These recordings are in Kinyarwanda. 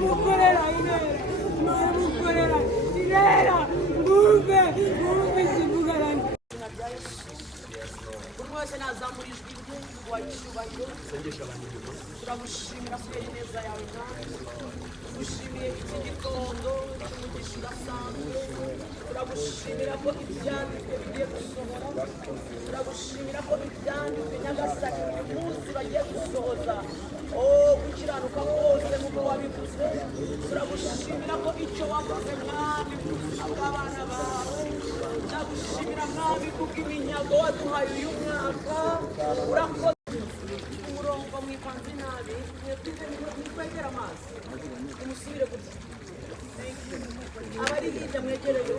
mukorera inera mwumve ikivugarane buri wese nazamura ijwi rye ngo icyubahiro turagushimira kubera ineza yawe kandi tugushimiye iki gitondo cy'umugisha udasanzwe turagushimira ko ibyanditswe bigiye gusohora turagushimira ko ibyanditswe nyagasani uyu munsi bagiye gusohoza gukiranuka kose nk'uko wabivuze turagushimira ko icyo wavuze mwami mu buzima bw'abana bawe ndagushimira mwami kubw'iminyago waduhaye uyu mwaka urakoze umurongo mwipanze nabi mwegera amazi umusubire gutya abari hirya mwegereyo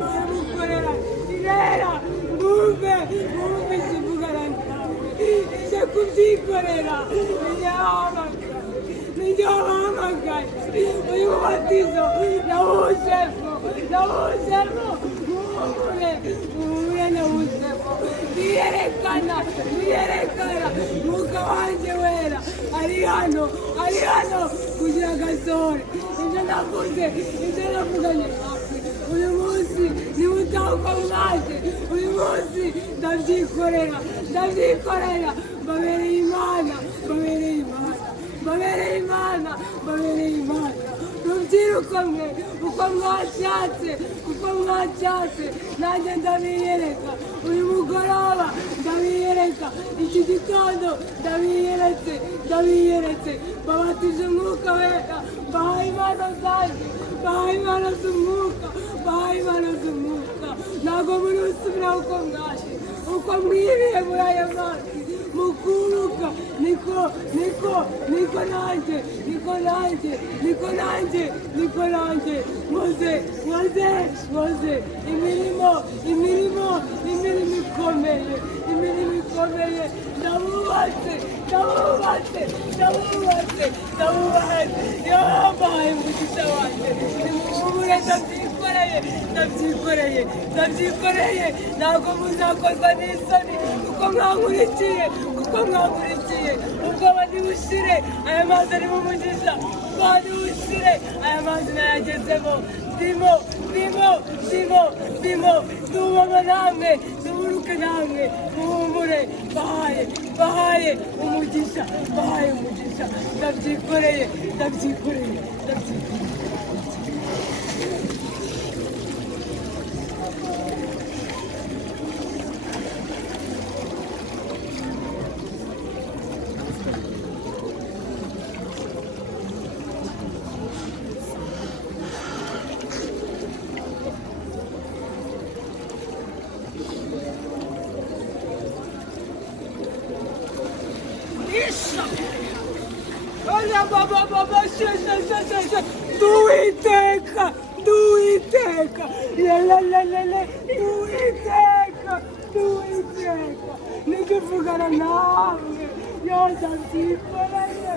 Imana mukorera irera mwumve mwumve ikivugana nawe ije kubyikorera nijye wabahamagaye uyu mubatizo nawuzemo muhure nawuzemo niyerekana mwuka wanjye wera ari hano kugira agasore ibyo navuganye nawe uyu munsi niba utahukwa mwaje uyu munsi ndabyikorera mbabereye imana rubyiruko mwe uko mwashatse nanjye ndabiyereka uyu mugoroba ndabiyereka iki gitondo ndabiyeretse babatije umwuka wera bahaye impano z'umwuka ntabwo muri usubira uko mwaje uko mwiriye muri aya mazi mukuruka niko nanjye nkoze imirimo ikomeye ndabubatse yabaye umugisha wanjye nimubure ndabyikoreye ntabwo muzakozwa n'isoni kuko mwankurikiye ubwoba ntibushire aya mazi ari mu mugisha ubwoba ntibushire aya mazi nayagezemo ndimo tubaba namwe tuburuke namwe muhumure bahaye umugisha ndabyikoreye Duiteka, nigivugana nawe, yo ndabyikoreye